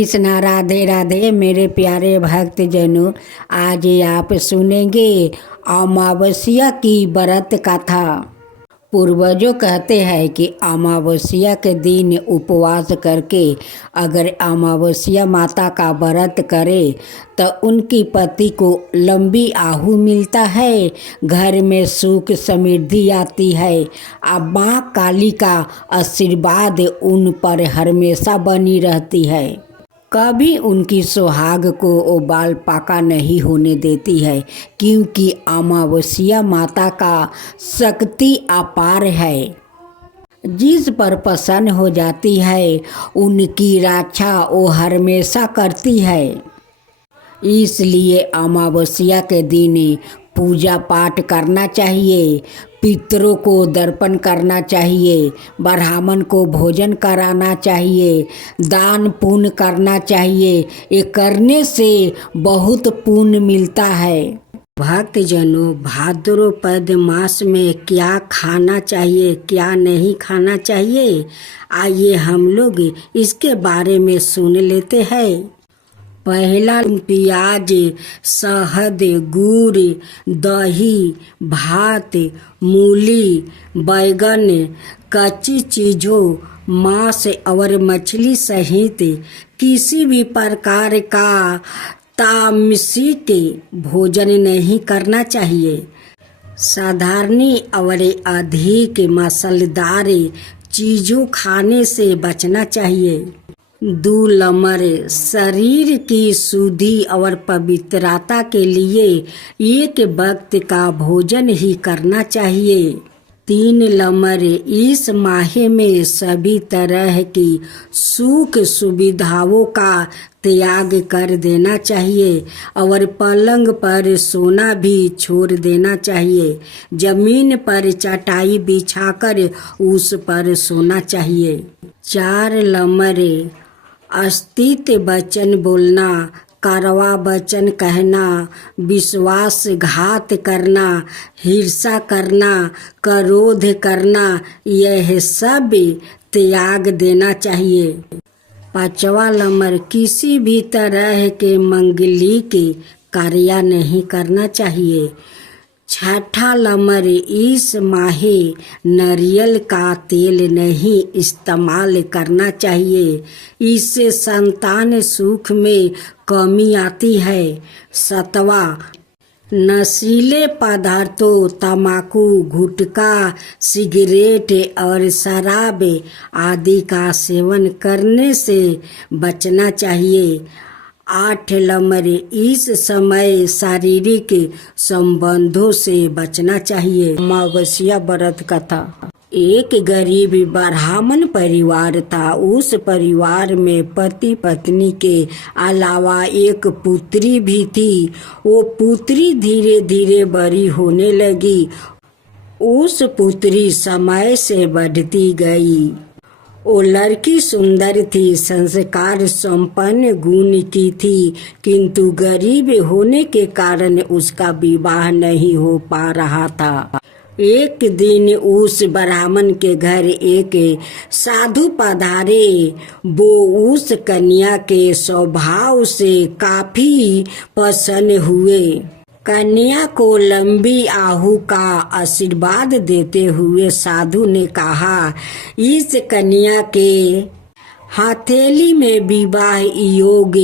कृष्णा राधे राधे। मेरे प्यारे भक्त जनों, आज आप सुनेंगे अमावस्या की व्रत कथा। पूर्वजों कहते हैं कि अमावस्या के दिन उपवास करके अगर अमावस्या माता का व्रत करे तो उनकी पति को लंबी आयु मिलता है, घर में सुख समृद्धि आती है। अब माँ काली का आशीर्वाद उन पर हमेशा बनी रहती है, कभी उनकी सुहाग को उबाल पाका नहीं होने देती है, क्योंकि अमावस्या माता का शक्ति अपार है। जिस पर प्रसन्न हो जाती है उनकी रक्षा वो हमेशा करती है। इसलिए अमावस्या के दिन पूजा पाठ करना चाहिए, पितरों को दर्पण करना चाहिए, ब्राह्मण को भोजन कराना चाहिए, दान पुण्य करना चाहिए। ये करने से बहुत पुण्य मिलता है। भक्तजनों, भाद्रपद मास में क्या खाना चाहिए, क्या नहीं खाना चाहिए, आइए हम लोग इसके बारे में सुन लेते हैं। पहला, प्याज, शहद, गुड़, दही, भात, मूली, बैगन, कच्ची चीज़ों, मांस और मछली सहित किसी भी प्रकार का तामसिक भोजन नहीं करना चाहिए। साधारण और अधिक मसालेदार चीज़ों खाने से बचना चाहिए। 2 नंबर, शरीर की शुद्धि और पवित्रता के लिए एक वक्त का भोजन ही करना चाहिए। 3 नंबर, इस माह में सभी तरह की सुख सुविधाओं का त्याग कर देना चाहिए और पलंग पर सोना भी छोड़ देना चाहिए। जमीन पर चटाई बिछाकर उस पर सोना चाहिए। 4 नंबर, अस्तित्व वचन बोलना, कड़वा वचन कहना, विश्वासघात करना, हिंसा करना, क्रोध करना, यह सब त्याग देना चाहिए। 5वां नंबर, किसी भी तरह के मंगलिक कार्य नहीं करना चाहिए। 6ठा नंबर, इस माह नारियल का तेल नहीं इस्तेमाल करना चाहिए, इससे संतान सुख में कमी आती है। 7वां, नशीले पदार्थों, तम्बाकू, गुटखा, सिगरेट और शराब आदि का सेवन करने से बचना चाहिए। 8 नंबर, इस समय शारीरिक संबंधों से बचना चाहिए। अमावस्या व्रत कथा। एक गरीब ब्राह्मण परिवार था। उस परिवार में पति पत्नी के अलावा एक पुत्री भी थी। वो पुत्री धीरे धीरे बड़ी होने लगी। उस पुत्री समय से बढ़ती गई। वो लड़की सुंदर थी, संस्कार संपन्न, गुण की थी, किंतु गरीब होने के कारण उसका विवाह नहीं हो पा रहा था। एक दिन उस ब्राह्मण के घर एक साधु पधारे। वो उस कन्या के स्वभाव से काफी प्रसन्न हुए। कन्या को लंबी आयु का आशीर्वाद देते हुए साधु ने कहा, इस कन्या के हथेली में विवाह योग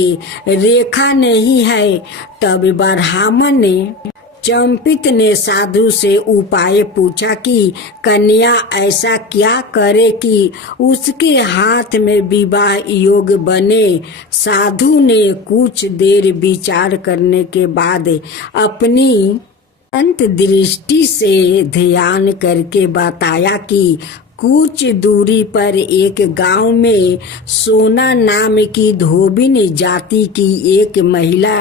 रेखा नहीं है। तब ब्राह्मण चंपित ने साधु से उपाय पूछा कि कन्या ऐसा क्या करे कि उसके हाथ में विवाह योग बने। साधु ने कुछ देर विचार करने के बाद अपनी अंतर्दृष्टि से ध्यान करके बताया कि कुछ दूरी पर एक गांव में सोना नाम की धोबिन जाति की एक महिला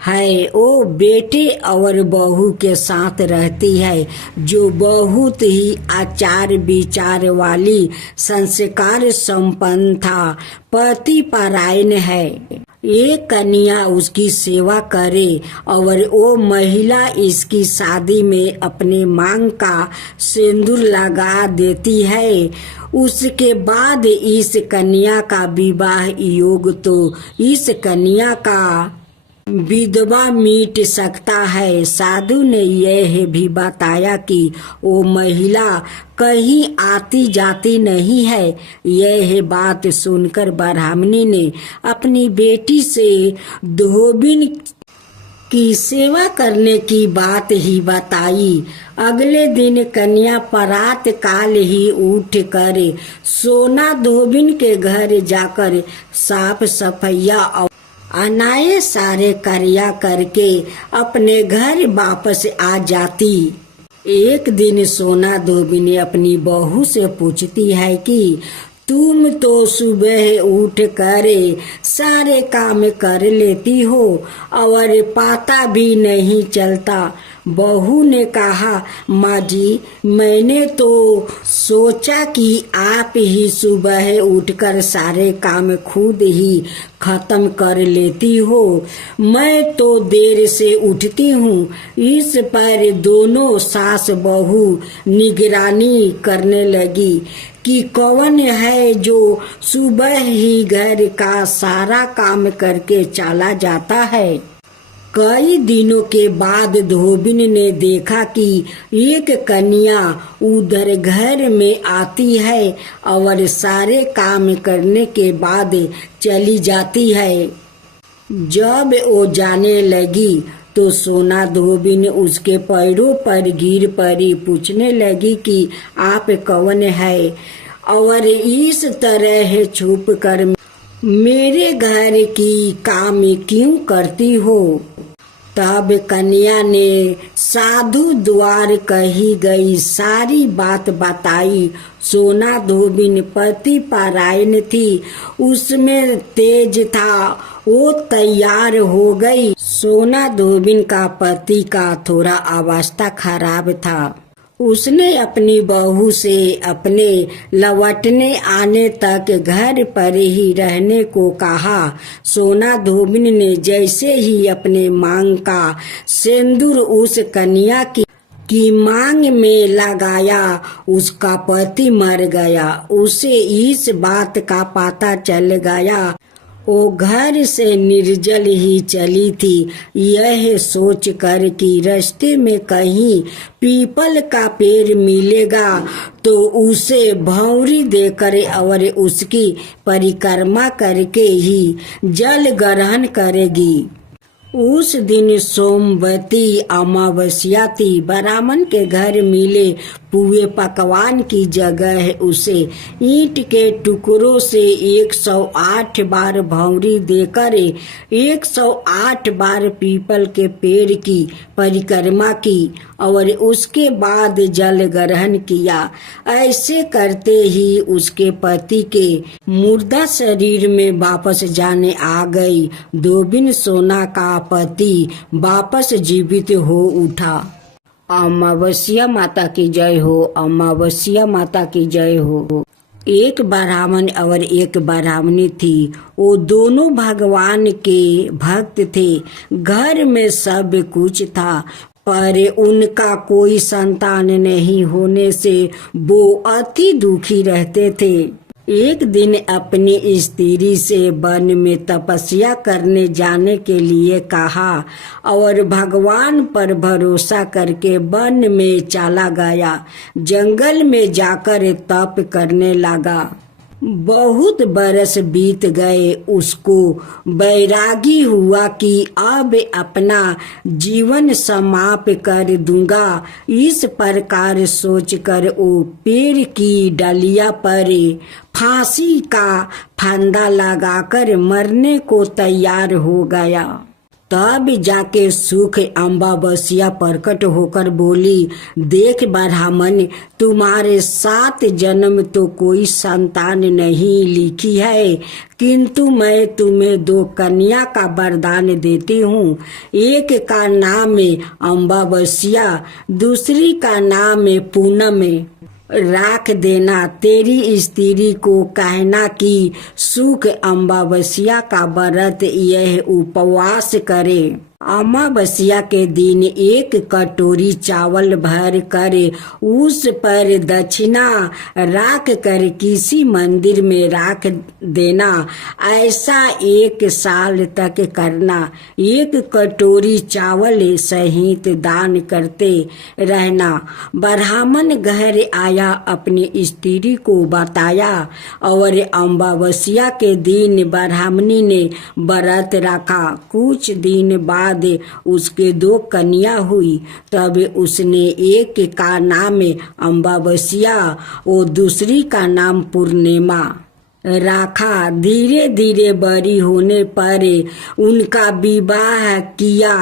है। वो बेटे और बहू के साथ रहती है, जो बहुत ही आचार विचार वाली, संस्कार संपन्न था, पति परायण है। एक कन्या उसकी सेवा करे और वो महिला इसकी शादी में अपने मांग का सिंदूर लगा देती है। उसके बाद इस कन्या का विवाह योग तो इस कन्या का विधवा मिट सकता है। साधु ने यह भी बताया कि वो महिला कहीं आती जाती नहीं है। यह बात सुनकर ब्राह्मणी ने अपनी बेटी से धोबिन की सेवा करने की बात ही बताई। अगले दिन कन्या प्रात काल ही उठ कर सोना धोबिन के घर जाकर साफ सफैया और अनाये सारे कार्य करके अपने घर वापस आ जाती। एक दिन सोना धोबिन अपनी बहू से पूछती है कि तुम तो सुबह उठ कर सारे काम कर लेती हो और पता भी नहीं चलता। बहू ने कहा, माँ जी, मैंने तो सोचा कि आप ही सुबह उठकर सारे काम खुद ही खत्म कर लेती हो। मैं तो देर से उठती हूँ। इस पर दोनों सास बहू निगरानी करने लगी कि कौन है जो सुबह ही घर का सारा काम करके चला जाता है। कई दिनों के बाद धोबिन ने देखा कि एक कन्या उधर घर में आती है और सारे काम करने के बाद चली जाती है। जब वो जाने लगी तो सोना धोबिन उसके पैरों पर गिर पड़ी, पूछने लगी कि आप कौन है और इस तरह छुप कर मेरे घर की काम क्यों करती हो। तब कन्या ने साधु द्वार कही गई सारी बात बताई। सोना धोबिन पति परायण थी, उसमें तेज था, वो तैयार हो गई। सोना धोबिन का पति का थोड़ा अवस्था खराब था। उसने अपनी बहू से अपने लौटने आने तक घर पर ही रहने को कहा। सोना धोबिन ने जैसे ही अपने मांग का सिंदूर उस कन्या की मांग में लगाया, उसका पति मर गया। उसे इस बात का पता चल गया। वो घर से निर्जल ही चली थी, यह सोच कर कि रास्ते में कहीं पीपल का पेड़ मिलेगा तो उसे भौंरी देकर और उसकी परिक्रमा करके ही जल ग्रहण करेगी। उस दिन सोमवती अमावस्या थी। ब्राह्मण के घर मिले पुए पकवान की जगह उसे ईंट के टुकड़ों से 108 बार भौंरी देकर 108 बार पीपल के पेड़ की परिक्रमा की और उसके बाद जल ग्रहण किया। ऐसे करते ही उसके पति के मुर्दा शरीर में वापस जाने आ गई। धोबिन सोना का पति वापस जीवित हो उठा। अमावस्या माता की जय हो, अमावस्या माता की जय हो। एक ब्राह्मण और एक ब्राह्मणी थी। वो दोनों भगवान के भक्त थे। घर में सब कुछ था, पर उनका कोई संतान नहीं होने से वो अति दुखी रहते थे। एक दिन अपनी स्त्री से वन में तपस्या करने जाने के लिए कहा और भगवान पर भरोसा करके वन में चला गया। जंगल में जाकर तप करने लगा। बहुत बरस बीत गए। उसको वैरागी हुआ कि अब अपना जीवन समाप्त कर दूंगा। इस प्रकार सोचकर वो पेड़ की डालिया पर फांसी का फंदा लगाकर मरने को तैयार हो गया। तब जाके सुख अमावस्या प्रकट होकर बोली, देख ब्राह्मण, तुम्हारे 7 जन्म तो कोई संतान नहीं लिखी है, किंतु मैं तुम्हें 2 कन्या का वरदान देती हूँ। एक का नाम है अमावस्या, दूसरी का नाम है पूनम। राख देना। तेरी स्त्री को कहना कि सुख अमावस्या का व्रत यह उपवास करे। अमावस्या के दिन एक कटोरी चावल भर कर उस पर दक्षिणा रख कर किसी मंदिर में रख देना। ऐसा 1 साल तक करना। 1 कटोरी चावल सहित दान करते रहना। ब्राह्मण घर आया, अपनी स्त्री को बताया और अमावस्या के दिन ब्राह्मणी ने व्रत रखा। कुछ दिन बाद उसके 2 कन्या हुई। तब उसने एक का नाम अमावस्या और दूसरी का नाम पूर्णिमा रखा। धीरे धीरे बड़ी होने पर उनका विवाह किया।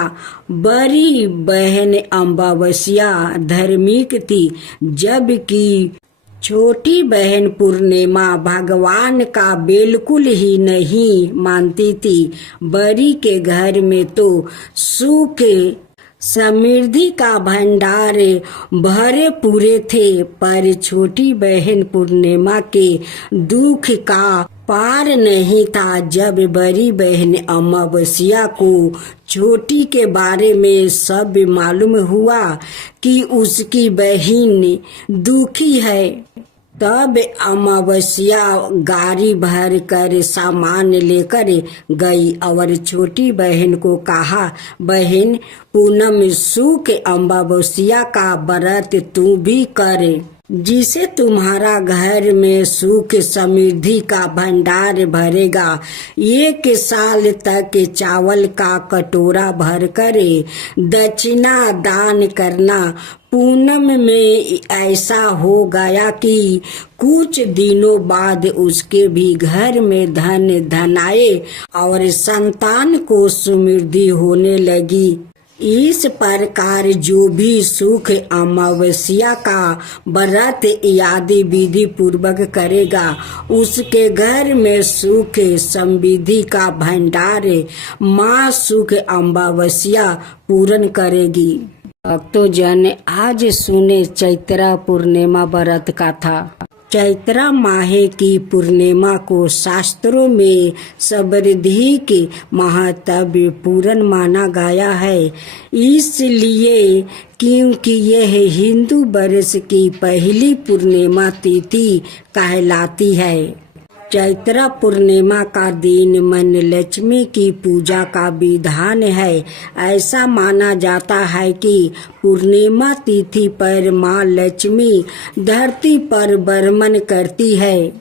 बड़ी बहन अमावस्या धार्मिक थी, जबकि छोटी बहन पूर्णिमा भगवान का बिल्कुल ही नहीं मानती थी। बड़ी के घर में तो सुख समृद्धि का भंडार भरे पूरे थे, पर छोटी बहन पूर्णिमा के दुख का पार नहीं था। जब बड़ी बहन अमावस्या को छोटी के बारे में सब मालूम हुआ कि उसकी बहन दुखी है, तब अमावस्या गाड़ी भर कर सामान लेकर गई और छोटी बहन को कहा, बहन पूनम सुख अमावस्या का व्रत तू भी करे, जिसे तुम्हारा घर में सुख समृद्धि का भंडार भरेगा। 1 साल तक चावल का कटोरा भर कर दक्षिणा दान करना। पूनम में ऐसा हो गया कि कुछ दिनों बाद उसके भी घर में धन धनाए और संतान को समृद्धि होने लगी। इस प्रकार जो भी सुख अमावस्या का व्रत आदि विधि पूर्वक करेगा, उसके घर में सुख समृद्धि का भंडार माँ सुख अमावस्या पूर्ण करेगी। तो जन आज सुने चैत्रा पूर्णिमा व्रत का था। चैत्रा माह की पूर्णिमा को शास्त्रों में समृद्धि महत्व पूर्ण माना गया है, इसलिए क्योंकि यह हिंदू वर्ष की पहली पूर्णिमा तिथि कहलाती है। चैत्रा पूर्णिमा का दिन मन लक्ष्मी की पूजा का विधान है। ऐसा माना जाता है कि पूर्णिमा तिथि पर माँ लक्ष्मी धरती पर बर्मन करती है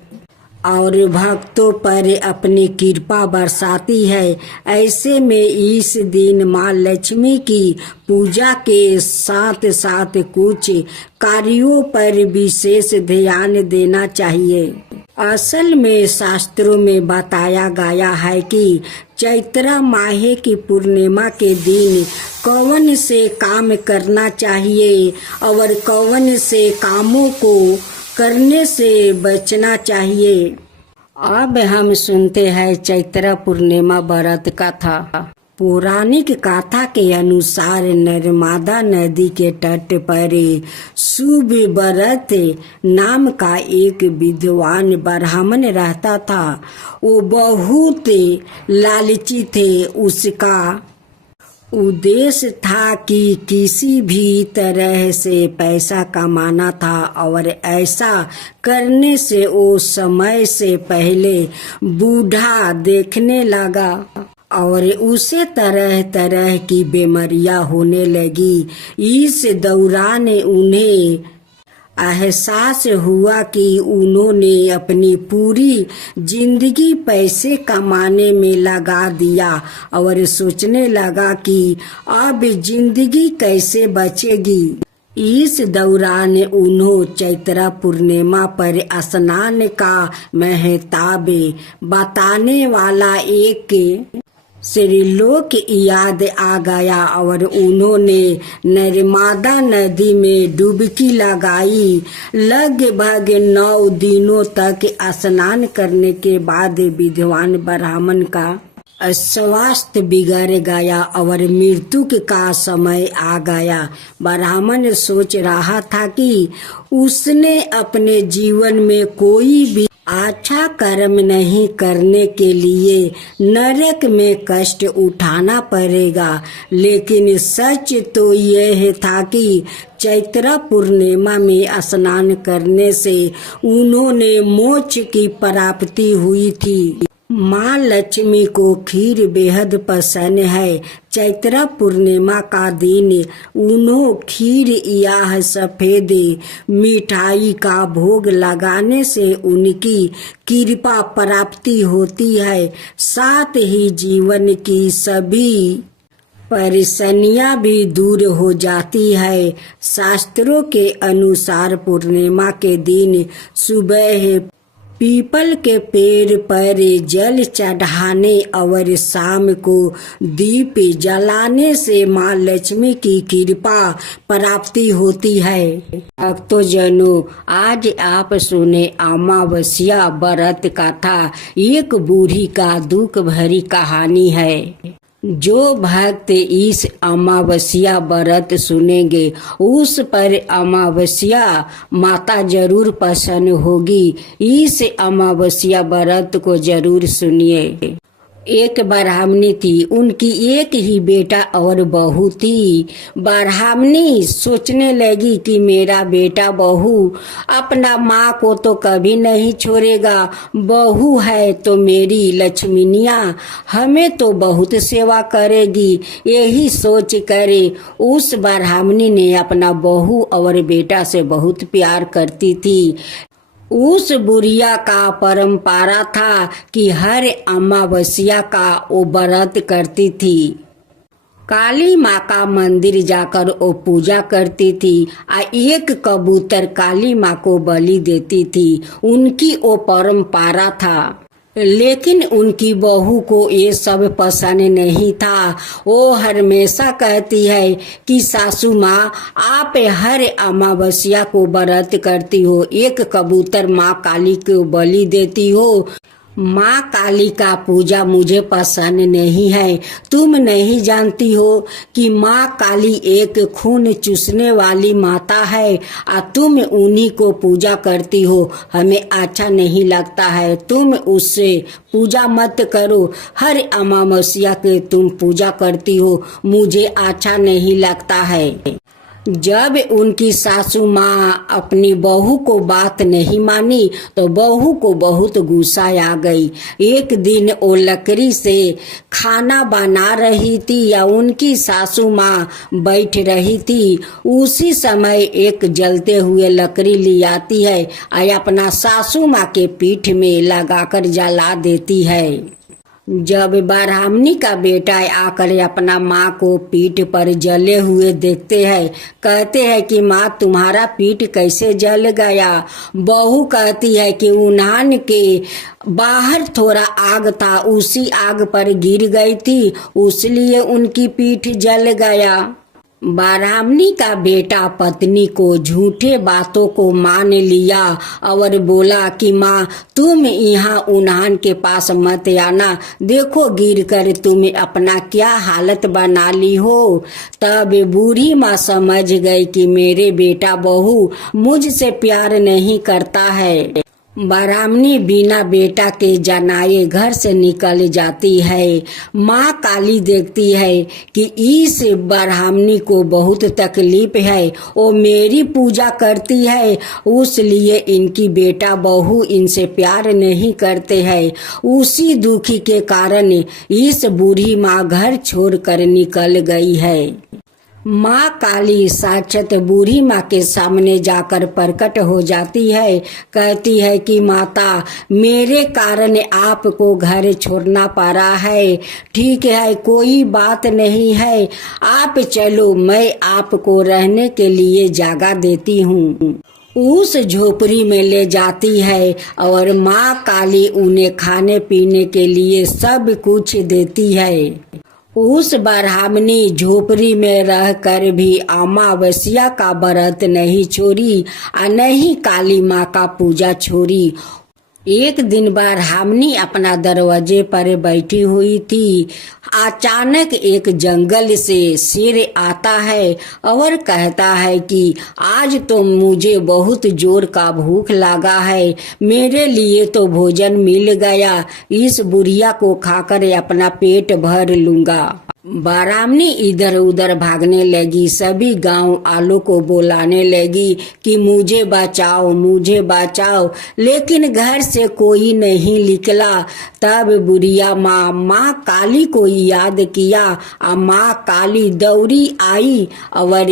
और भक्तों पर अपनी कृपा बरसाती है। ऐसे में इस दिन माँ लक्ष्मी की पूजा के साथ साथ कुछ कार्यों पर विशेष ध्यान देना चाहिए। असल में शास्त्रों में बताया गया है कि चैत्रा माह की पूर्णिमा के दिन कौन से काम करना चाहिए और कौन से कामों को करने से बचना चाहिए। अब हम सुनते हैं चैत्रा पूर्णिमा व्रत कथा। पौराणिक कथा के अनुसार नर्मदा नदी के तट पर सुव्रत नाम का एक विद्वान ब्राह्मण रहता था। वो बहुत लालची थे। उसका उद्देश्य था कि किसी भी तरह से पैसा कमाना था और ऐसा करने से वो समय से पहले बूढ़ा देखने लगा और उसे तरह तरह की बीमारियां होने लगी। इस दौरान उन्हें एहसास हुआ कि उन्होंने अपनी पूरी जिंदगी पैसे कमाने में लगा दिया और सोचने लगा कि अब जिंदगी कैसे बचेगी। इस दौरान उन्होंने चैत्रा पूर्णिमा पर स्नान का महत्व बताने वाला एक श्रीलोक याद आ गया और उन्होंने नर्मदा नदी में डुबकी लगाई। लगभग 9 दिनों तक स्नान करने के बाद विद्वान ब्राह्मण का स्वास्थ्य बिगड़ गया और मृत्यु का समय आ गया। ब्राह्मण सोच रहा था कि उसने अपने जीवन में कोई भी अच्छा कर्म नहीं करने के लिए नरक में कष्ट उठाना पड़ेगा, लेकिन सच तो यह था कि चैत्र पूर्णिमा में स्नान करने से उन्होंने मोक्ष की प्राप्ति हुई थी। माँ लक्ष्मी को खीर बेहद पसंद है। चैत्र पूर्णिमा का दिन उन्हों खीर या सफेद मिठाई का भोग लगाने से उनकी कृपा प्राप्ति होती है, साथ ही जीवन की सभी परेशानियां भी दूर हो जाती है। शास्त्रों के अनुसार पूर्णिमा के दिन सुबह पीपल के पेड़ पर जल चढ़ाने और शाम को दीप जलाने से माँ लक्ष्मी की कृपा प्राप्ति होती है। भक्तजनों, आज आप सुने अमावस्या व्रत कथा। एक बूढ़ी का दुख भरी कहानी है। जो भक्त इस अमावस्या व्रत सुनेंगे उस पर अमावस्या माता जरूर प्रसन्न होगी। इस अमावस्या व्रत को जरूर सुनिए। एक ब्राह्मणी थी, उनकी एक ही बेटा और बहू थी। ब्राह्मणी सोचने लगी कि मेरा बेटा बहू अपना माँ को तो कभी नहीं छोड़ेगा, बहू है तो मेरी लक्ष्मीनिया हमें तो बहुत सेवा करेगी। यही सोच करे उस ब्राह्मणी ने अपना बहू और बेटा से बहुत प्यार करती थी। उस बुढ़िया का परंपरा था कि हर अमावस्या का वो व्रत करती थी। काली माँ का मंदिर जाकर वो पूजा करती थी। एक कबूतर काली माँ को बलि देती थी। उनकी वो परंपरा था, लेकिन उनकी बहू को ये सब पसंद नहीं था। वो हमेशा कहती है कि सासू माँ आप हर अमावस्या को व्रत करती हो, एक कबूतर माँ काली को बलि देती हो। माँ काली का पूजा मुझे पसंद नहीं है। तुम नहीं जानती हो कि माँ काली एक खून चूसने वाली माता है और तुम उन्हीं को पूजा करती हो। हमें अच्छा नहीं लगता है, तुम उससे पूजा मत करो। हर अमावस्या के तुम पूजा करती हो, मुझे अच्छा नहीं लगता है। जब उनकी सासू माँ अपनी बहू को बात नहीं मानी तो बहू को बहुत गुस्सा आ गई। एक दिन वो लकड़ी से खाना बना रही थी या उनकी सासू माँ बैठ रही थी। उसी समय एक जलते हुए लकड़ी ले आती है और अपना सासू माँ के पीठ में लगाकर जला देती है। जब ब्राह्मणी का बेटा आकर अपना माँ को पीठ पर जले हुए देखते हैं, कहते हैं कि माँ तुम्हारा पीठ कैसे जल गया। बहू कहती है कि उन्हान के बाहर थोड़ा आग था, उसी आग पर गिर गई थी, उसलिए उनकी पीठ जल गया। ब्राह्मणी का बेटा पत्नी को झूठे बातों को मान लिया और बोला कि माँ तुम यहाँ उन्हान के पास मत आना, देखो गिर कर तुम अपना क्या हालत बना ली हो। तब बूढ़ी माँ समझ गई कि मेरे बेटा बहू मुझसे प्यार नहीं करता है। ब्राह्मणी बिना बेटा के जनाए घर से निकल जाती है। माँ काली देखती है कि इस ब्राह्मणी को बहुत तकलीफ है, वो मेरी पूजा करती है, उसलिए इनकी बेटा बहू इनसे प्यार नहीं करते हैं। उसी दुखी के कारण इस बूढ़ी माँ घर छोड़कर निकल गई है। माँ काली साक्षात बूढ़ी माँ के सामने जाकर प्रकट हो जाती है। कहती है कि माता मेरे कारण आपको घर छोड़ना पड़ा है, ठीक है कोई बात नहीं है, आप चलो मैं आपको रहने के लिए जगह देती हूँ। उस झोपड़ी में ले जाती है और माँ काली उन्हें खाने पीने के लिए सब कुछ देती है। उस ब्राह्मणी झोपड़ी में रहकर भी अमावस्या का व्रत नहीं छोड़ी और नहीं काली माँ का पूजा छोड़ी। एक दिन ब्राह्मणी अपना दरवाजे पर बैठी हुई थी। अचानक एक जंगल से शेर आता है और कहता है कि आज तो मुझे बहुत जोर का भूख लगा है, मेरे लिए तो भोजन मिल गया, इस बुढ़िया को खाकर अपना पेट भर लूंगा। ब्राह्मणी इधर उधर भागने लगी, सभी गांव वालों को बुलाने लगी कि मुझे बचाओ मुझे बचाओ, लेकिन घर से कोई नहीं निकला। तब बुढ़िया माँ काली को याद किया और माँ काली दौड़ी आई और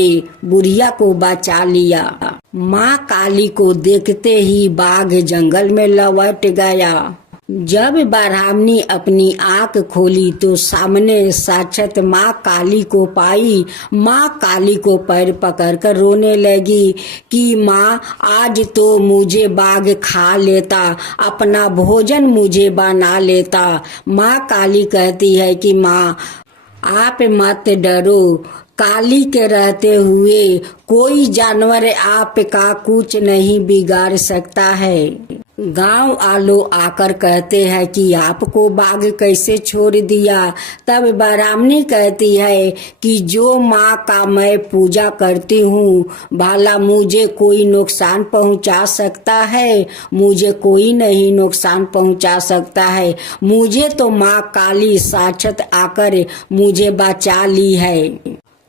बुढ़िया को बचा लिया। माँ काली को देखते ही बाघ जंगल में लौट गया। जब ब्राह्मणी अपनी आंख खोली तो सामने साक्षात माँ काली को पाई। माँ काली को पैर पकड़कर रोने लगी कि माँ आज तो मुझे बाघ खा लेता, अपना भोजन मुझे बना लेता। माँ काली कहती है कि माँ आप मत डरो, काली के रहते हुए कोई जानवर आपका कुछ नहीं बिगाड़ सकता है। गांव वालों आकर कहते हैं कि आपको बाघ कैसे छोड़ दिया। तब ब्राह्मणी कहती है कि जो माँ का मैं पूजा करती हूँ, भला मुझे कोई नुकसान पहुँचा सकता है? मुझे कोई नहीं नुकसान पहुँचा सकता है, मुझे तो माँ काली साक्षात आकर मुझे बचा ली है।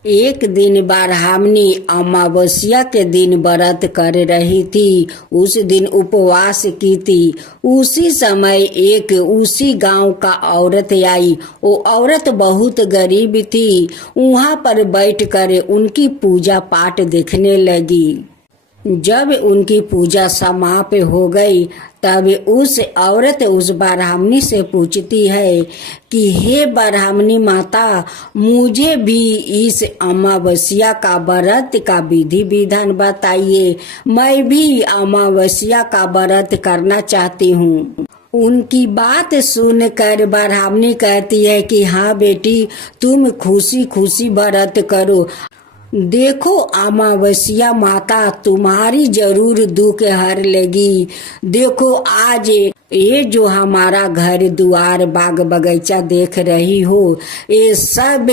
एक दिन ब्राह्मणी अमावस्या के दिन व्रत कर रही थी। उस दिन उपवास की थी। उसी समय एक उसी गांव का औरत आई। वो औरत बहुत गरीब थी। वहां पर बैठकर उनकी पूजा पाठ देखने लगी। जब उनकी पूजा समाप्त हो गई तब उस औरत उस ब्राह्मणी से पूछती है कि हे ब्राह्मणी माता, मुझे भी इस अमावस्या का व्रत का विधि विधान बताइए, मैं भी अमावस्या का व्रत करना चाहती हूँ। उनकी बात सुनकर ब्राह्मणी कहती है कि हाँ बेटी, तुम खुशी खुशी व्रत करो। देखो अमावस्या माता तुम्हारी जरूर दुख हर लेगी। देखो आज ये जो हमारा घर द्वार बाग बगीचा देख रही हो, ये सब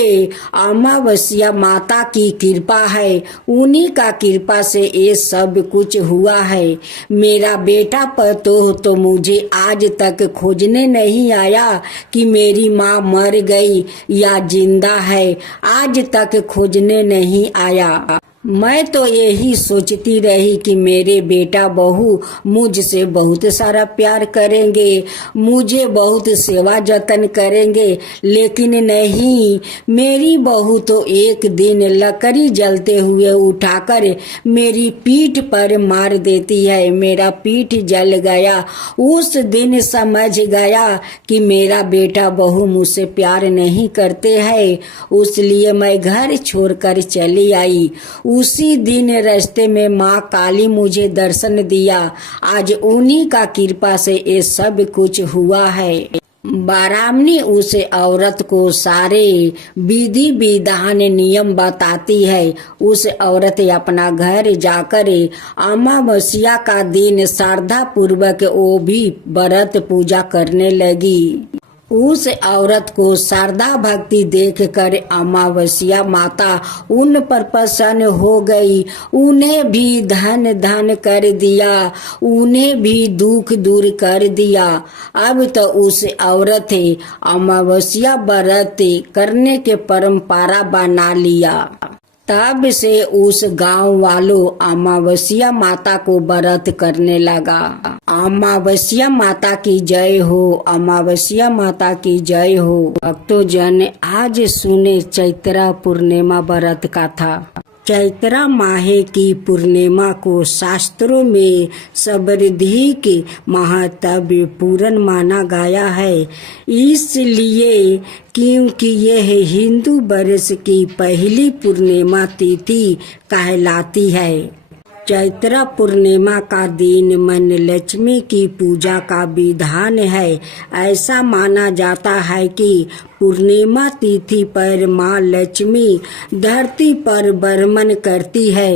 अमावस्या माता की कृपा है। उन्हीं का कृपा से ये सब कुछ हुआ है। मेरा बेटा पतोह तो मुझे आज तक खोजने नहीं आया कि मेरी माँ मर गई या जिंदा है, आज तक खोजने नहीं आया। मैं तो यही सोचती रही कि मेरे बेटा बहू मुझसे बहुत सारा प्यार करेंगे, मुझे बहुत सेवा जतन करेंगे, लेकिन नहीं, मेरी बहू तो एक दिन लकड़ी जलते हुए उठाकर मेरी पीठ पर मार देती है। मेरा पीठ जल गया। उस दिन समझ गया कि मेरा बेटा बहू मुझसे प्यार नहीं करते हैं, इसलिए मैं घर छोड़कर चली आई। उसी दिन रास्ते में माँ काली मुझे दर्शन दिया। आज उन्हीं का कृपा से ये सब कुछ हुआ है। ब्राह्मणी उस औरत को सारे विधि विधान नियम बताती है। उस औरत अपना घर जाकर अमावस्या का दिन श्रद्धा पूर्वक वो भी व्रत पूजा करने लगी। उस औरत को श्रद्धा भक्ति देखकर अमावस्या माता उन पर प्रसन्न हो गई। उन्हें भी धन धन कर दिया, उन्हें भी दुख दूर कर दिया। अब तो उस औरत अमावस्या व्रत करने के परंपरा बना लिया। तब से उस गांव वालों अमावस्या माता को व्रत करने लगा। अमावस्या माता की जय हो, अमावस्या माता की जय हो। भक्तों आज सुने चैत्रा पूर्णिमा व्रत का था। चैत्रा माहे की पूर्णिमा को शास्त्रों में सर्वाधिक महत्व पूर्ण माना गया है, इसलिए क्योंकि यह हिंदू वर्ष की पहली पूर्णिमा तिथि कहलाती है। चैत्रा पूर्णिमा का दिन मन लक्ष्मी की पूजा का विधान है। ऐसा माना जाता है कि पूर्णिमा तिथि पर माँ लक्ष्मी धरती पर भ्रमण करती है।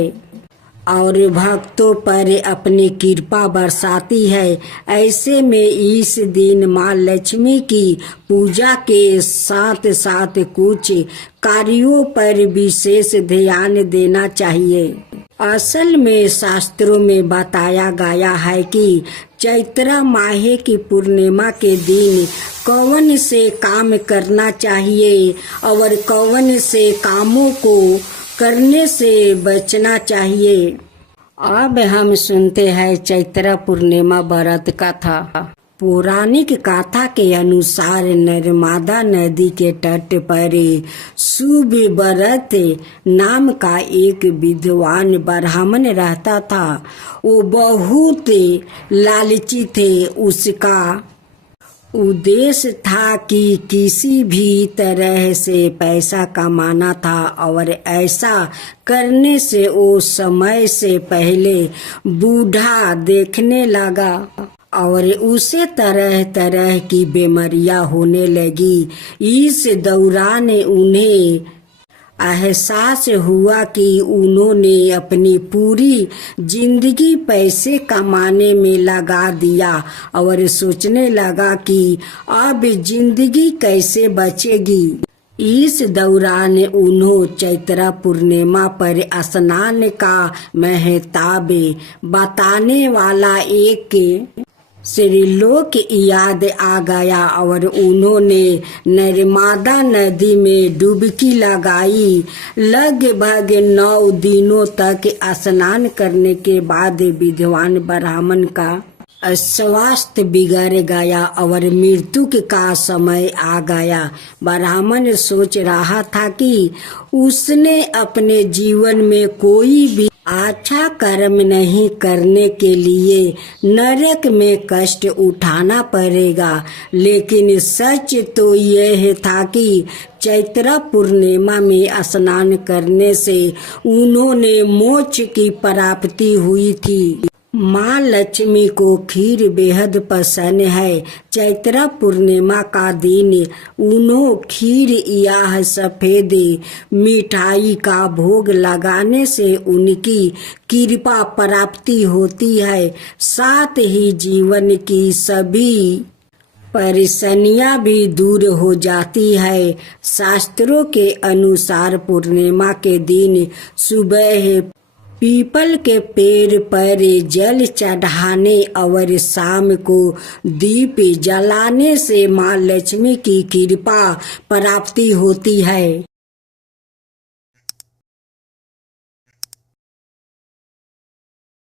और भक्तों पर अपनी कृपा बरसाती है। ऐसे में इस दिन माँ लक्ष्मी की पूजा के साथ साथ कुछ कार्यों पर विशेष ध्यान देना चाहिए। असल में शास्त्रों में बताया गया है कि चैत्र माह की पूर्णिमा के दिन कौन से काम करना चाहिए और कौन से कामों को करने से बचना चाहिए। अब हम सुनते हैं चैत्र पूर्णिमा व्रत कथा। पौराणिक कथा के अनुसार नर्मदा नदी के तट पर शुभ व्रत नाम का एक विद्वान ब्राह्मण रहता था। वो बहुत लालची थे। उसका उद्देश्य था कि किसी भी तरह से पैसा कमाना था और ऐसा करने से वो समय से पहले बूढ़ा देखने लगा और उसे तरह तरह की बीमारियां होने लगी। इस दौरान उन्हें एहसास हुआ कि उन्होंने अपनी पूरी जिंदगी पैसे कमाने में लगा दिया और सोचने लगा कि अब जिंदगी कैसे बचेगी। इस दौरान उन्होंने चैत्र पूर्णिमा पर स्नान का महत्व बताने वाला एक श्लोक याद आ गया और उन्होंने नर्मदा नदी में डुबकी लगाई। लगभग 9 दिनों तक स्नान करने के बाद विद्वान ब्राह्मण का स्वास्थ्य बिगड़ गया और मृत्यु का समय आ गया। ब्राह्मण सोच रहा था कि उसने अपने जीवन में कोई भी अच्छा कर्म नहीं करने के लिए नरक में कष्ट उठाना पड़ेगा। लेकिन सच तो यह था कि चैत्र पूर्णिमा में स्नान करने से उन्होंने मोक्ष की प्राप्ति हुई थी। माँ लक्ष्मी को खीर बेहद पसंद है। चैत्र पूर्णिमा का दिन उन्होंने खीर या सफेद मिठाई का भोग लगाने से उनकी कृपा प्राप्ति होती है। साथ ही जीवन की सभी परेशानियां भी दूर हो जाती है। शास्त्रों के अनुसार पूर्णिमा के दिन सुबह पीपल के पेड़ पर जल चढ़ाने और शाम को दीप जलाने से माँ लक्ष्मी की कृपा प्राप्ति होती है।